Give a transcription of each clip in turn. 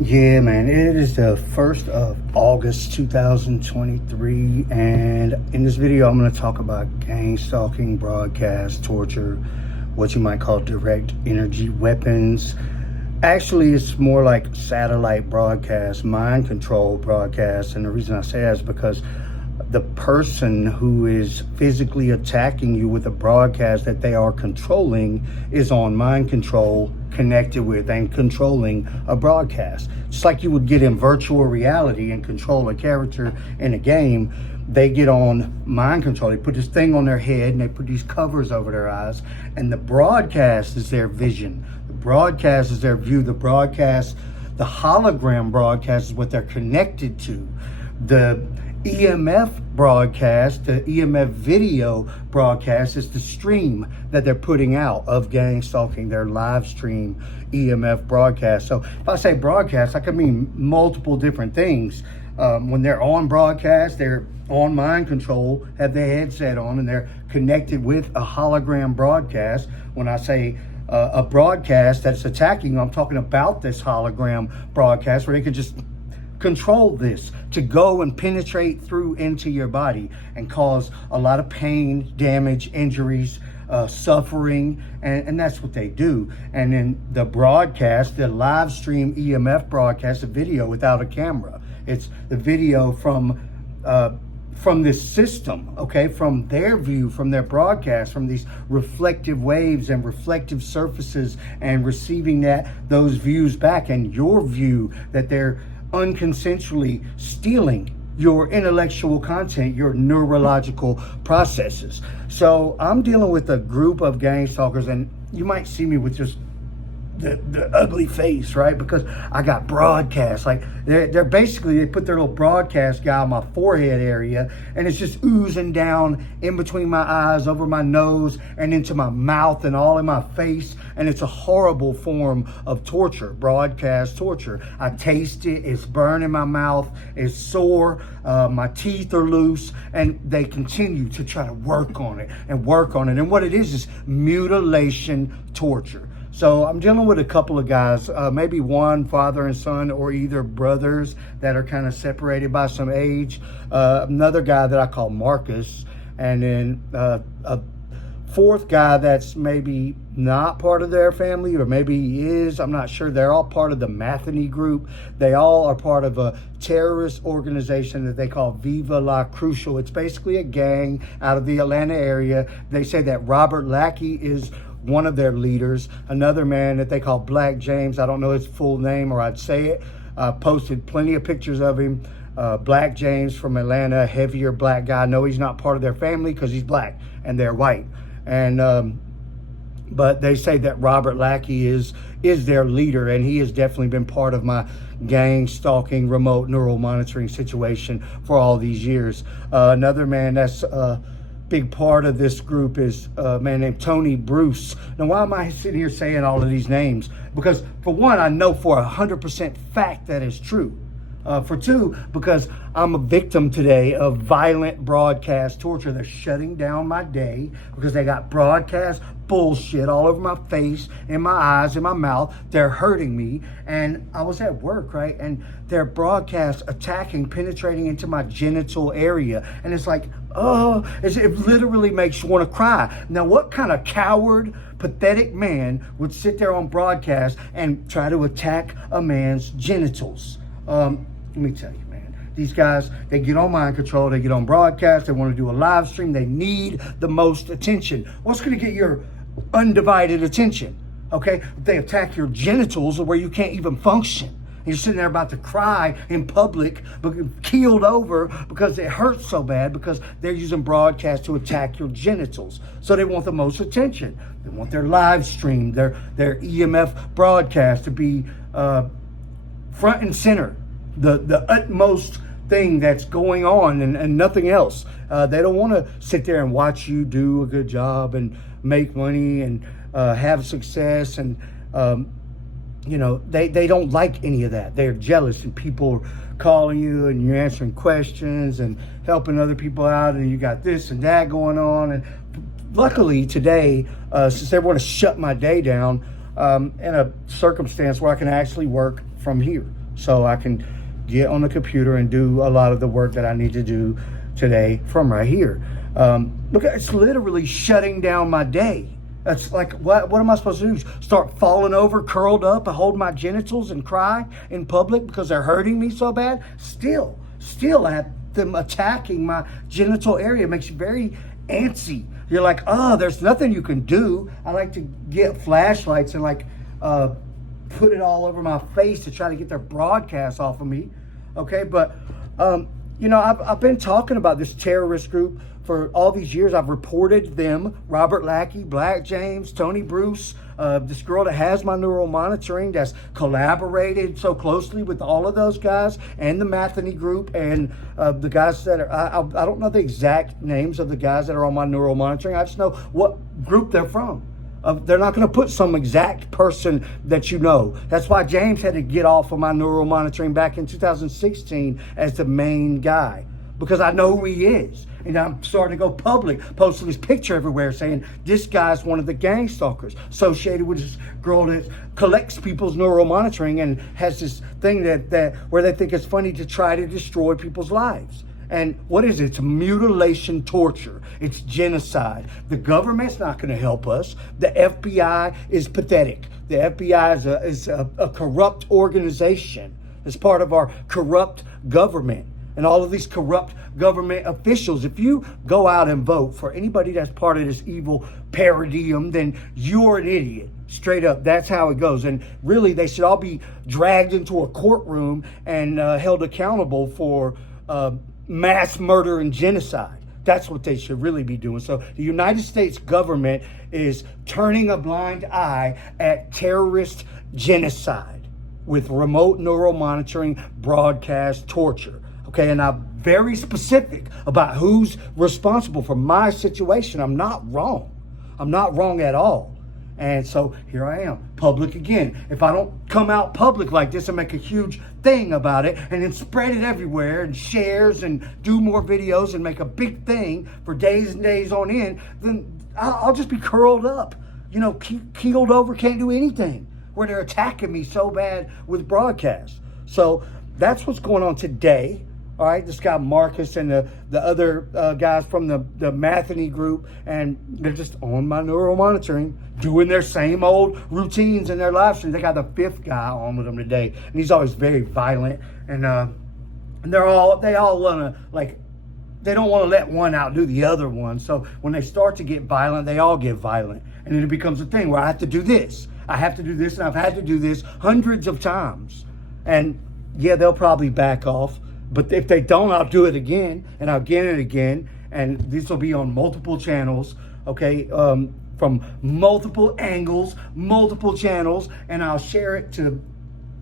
Yeah, man, it is the 1st of August 2023, and in this video, I'm going to talk about gang stalking, broadcast, torture, what you might call direct energy weapons. Actually, it's more like satellite broadcast, mind control broadcast, and the reason I say that is because the person who is physically attacking you with a broadcast that they are controlling is on mind control, connected with and controlling a broadcast. Just like you would get in virtual reality and control a character in a game, they get on mind control. They put this thing on their head and they put these covers over their eyes, and the broadcast is their vision. The broadcast is their view. The hologram broadcast is what they're connected to. The EMF broadcast, the EMF video broadcast is the stream that they're putting out of gang stalking, their live stream EMF broadcast. So if I say broadcast, I could mean multiple different things. When they're on broadcast, they're on mind control, have their headset on, and they're connected with a hologram broadcast. When I say a broadcast that's attacking you, I'm talking about this hologram broadcast where they could just control this to go and penetrate through into your body and cause a lot of pain, damage, injuries, suffering, and that's what they do. And then the broadcast, the live stream EMF broadcast, a video without a camera. It's the video from this system, okay, from their view, from their broadcast, from these reflective waves and reflective surfaces, and receiving those views back, and your view that they're unconsensually stealing your intellectual content, your neurological processes. So I'm dealing with a group of gang stalkers, and you might see me with just the ugly face, right? Because I got broadcast. Like they're basically, they put their little broadcast guy on my forehead area, and it's just oozing down in between my eyes, over my nose, and into my mouth, and all in my face. And it's a horrible form of torture, broadcast torture. I taste it, it's burning my mouth, it's sore, my teeth are loose, and they continue to try to work on it and work on it. And what it is mutilation torture. So I'm dealing with a couple of guys, maybe one father and son, or either brothers that are kind of separated by some age. Another guy that I call Marcus, and then a fourth guy that's maybe not part of their family, or maybe he is. I'm not sure. They're all part of the Matheny group. They all are part of a terrorist organization that they call Viva La Crucial. It's basically a gang out of the Atlanta area. They say that Robert Lackey is one of their leaders. Another man that they call Black James, I don't know his full name, or I'd say it, posted plenty of pictures of him. Black James from Atlanta, heavier black guy. No, he's not part of their family because he's black and they're white. And but they say that Robert Lackey is their leader, and he has definitely been part of my gang stalking, remote neural monitoring situation for all these years. Another man that's big part of this group is a man named Tony Bruce. Now, why am I sitting here saying all of these names? Because for one, I know for 100% fact that is true. For two, because I'm a victim today of violent broadcast torture. They're shutting down my day because they got broadcast bullshit all over my face, in my eyes, in my mouth. They're hurting me. And I was at work, right? And their broadcast attacking, penetrating into my genital area. And it's like, oh, it literally makes you want to cry. Now, what kind of coward, pathetic man would sit there on broadcast and try to attack a man's genitals? Let me tell you, man, these guys, they get on mind control, they get on broadcast, they want to do a live stream, they need the most attention. What's going to get your undivided attention? Okay, they attack your genitals where you can't even function. And you're sitting there about to cry in public, but keeled over because it hurts so bad, because they're using broadcast to attack your genitals. So they want the most attention. They want their live stream, their EMF broadcast to be front and center, the utmost thing that's going on, and nothing else. They don't want to sit there and watch you do a good job and make money and have success, and they don't like any of that. They're jealous, and people calling you and you're answering questions and helping other people out, and you got this and that going on. And luckily today, since they want to shut my day down, in a circumstance where I can actually work from here. so I can get on the computer and do a lot of the work that I need to do today from right here. Look, it's literally shutting down my day. That's like, what am I supposed to do? Start falling over, curled up, and hold my genitals and cry in public because they're hurting me so bad? Still I have them attacking my genital area. It makes you very antsy. You're like, oh, there's nothing you can do. I like to get flashlights and like put it all over my face to try to get their broadcast off of me. Okay, but you know, I've been talking about this terrorist group for all these years. I've reported them: Robert Lackey, Black James, Tony Bruce, this girl that has my neural monitoring, that's collaborated so closely with all of those guys, and the Matheny group, and the guys that are, I don't know the exact names of the guys that are on my neural monitoring. I just know what group they're from. They're not going to put some exact person that you know. That's why James had to get off of my neural monitoring back in 2016 as the main guy, because I know who he is. And I'm starting to go public, posting his picture everywhere saying this guy's one of the gang stalkers associated with this girl that collects people's neural monitoring and has this thing that where they think it's funny to try to destroy people's lives. And what is it? It's mutilation, torture. It's genocide. The government's not going to help us. The FBI is pathetic. The FBI is a corrupt organization. It's part of our corrupt government. And all of these corrupt government officials, if you go out and vote for anybody that's part of this evil paradigm, then you're an idiot. Straight up, that's how it goes. And really, they should all be dragged into a courtroom and held accountable for mass murder and genocide. That's what they should really be doing. So the United States government is turning a blind eye at terrorist genocide with remote neural monitoring, broadcast, torture. Okay, and I'm very specific about who's responsible for my situation. I'm not wrong. I'm not wrong at all. And so here I am, public again. If I don't come out public like this and make a huge thing about it and then spread it everywhere and shares and do more videos and make a big thing for days and days on end, then I'll just be curled up, you know, keeled over, can't do anything, where they're attacking me so bad with broadcasts. So that's what's going on today. All right, this guy Marcus and the other guys from the Matheny group, and they're just on my neural monitoring, doing their same old routines in their live stream. They got the fifth guy on with them today, and he's always very violent, and they all wanna, like, they don't want to let one outdo the other one. So when they start to get violent, they all get violent, and then it becomes a thing where I have to do this, I have to do this, and I've had to do this hundreds of times, and yeah, they'll probably back off. But if they don't, I'll do it again and again, and this will be on multiple channels, okay, from multiple angles, multiple channels, and I'll share it to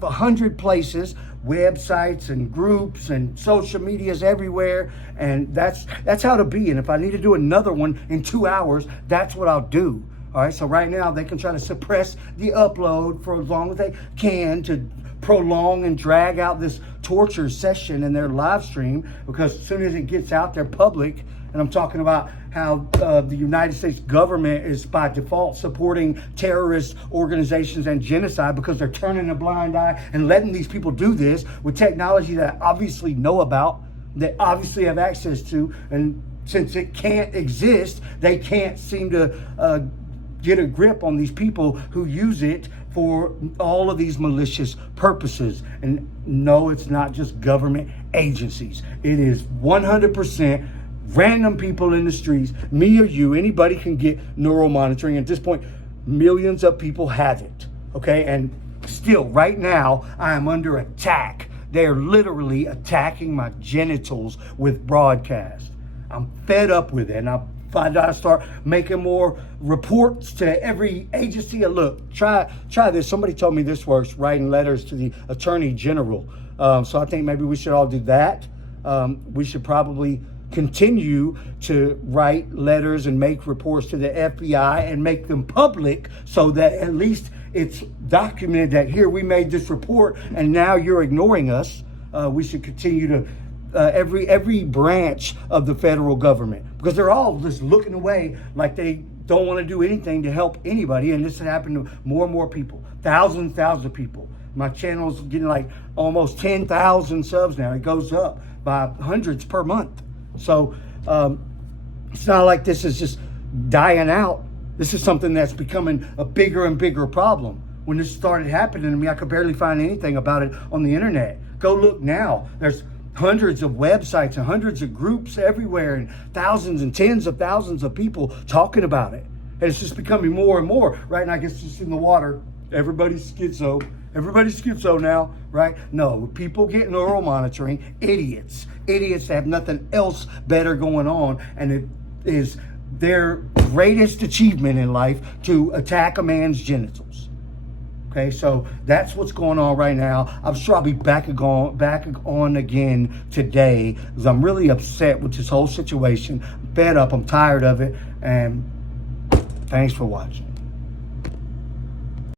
100 places, websites and groups and social medias everywhere, and that's how to be. And if I need to do another one in 2 hours, that's what I'll do. All right, so right now they can try to suppress the upload for as long as they can to prolong and drag out this torture session in their live stream, because as soon as it gets out there public, and I'm talking about how the United States government is by default supporting terrorist organizations and genocide because they're turning a blind eye and letting these people do this with technology that I obviously know about, that obviously have access to, and since it can't exist, they can't seem to get a grip on these people who use it for all of these malicious purposes. And no, it's not just government agencies. It is 100% random people in the streets, me or you. Anybody can get neural monitoring. At this point, millions of people have it, okay? And still, right now, I am under attack. They are literally attacking my genitals with broadcast. I'm fed up with it, and if I gotta start making more reports to every agency. Look, try this. Somebody told me this works, writing letters to the Attorney General. So I think maybe we should all do that. We should probably continue to write letters and make reports to the FBI and make them public, so that at least it's documented that here we made this report and now you're ignoring us. We should continue to every branch of the federal government, because they're all just looking away like they don't want to do anything to help anybody. And this has happened to more and more people, thousands of people. My channel's getting like almost 10,000 subs now. It goes up by hundreds per month. So it's not like this is just dying out. This is something that's becoming a bigger and bigger problem. When this started happening to me, I could barely find anything about it on the internet. Go look now. There's hundreds of websites and hundreds of groups everywhere, and thousands and tens of thousands of people talking about it. And it's just becoming more and more, right? And I guess it's in the water. Everybody's schizo. Everybody's schizo now, right? No, people get neural monitoring. Idiots that have nothing else better going on, and it is their greatest achievement in life to attack a man's genitals. Okay, so that's what's going on right now. I'm sure I'll be back on again today because I'm really upset with this whole situation. I'm fed up, I'm tired of it, and thanks for watching.